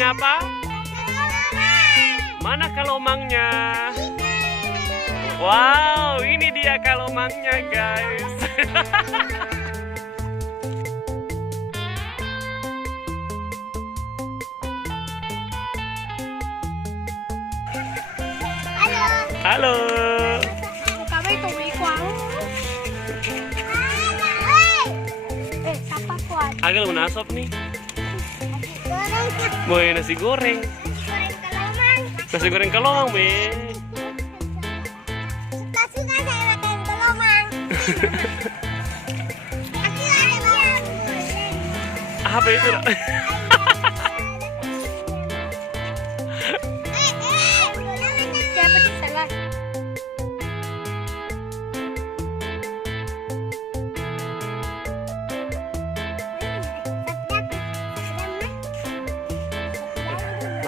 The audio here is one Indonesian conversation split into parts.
main apa? Mana kalomangnya? Wow, ini dia kalomangnya, guys. Halo. Kami tunggu kuang. Siapa kuat? Agak menasop nih. Boy, nasi goreng. Nasi goreng kalomang, be. Suka-suka saya makan kalomang. Aku ada yang Apa itu? Dapat salah.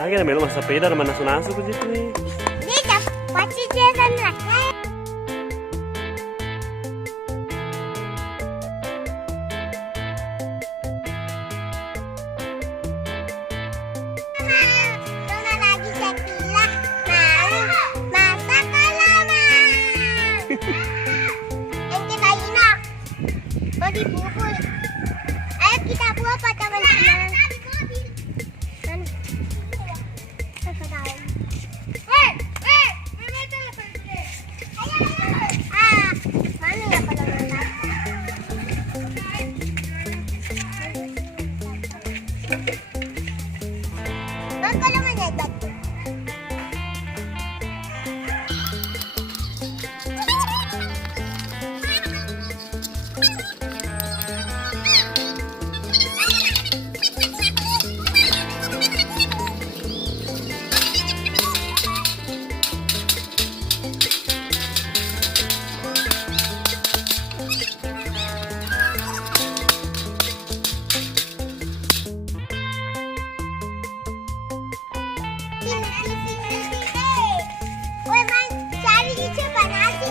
Lagi na melo sepeda naman nasu-nasu ko dito eh. Dito, pasti dia sana. Dona lagi Syakilah mau masak KALOMANG. Yang kita inak mau dibungkus. Ayo kita buat pak teman-teman. Woi, Man, cari di cepat nasi.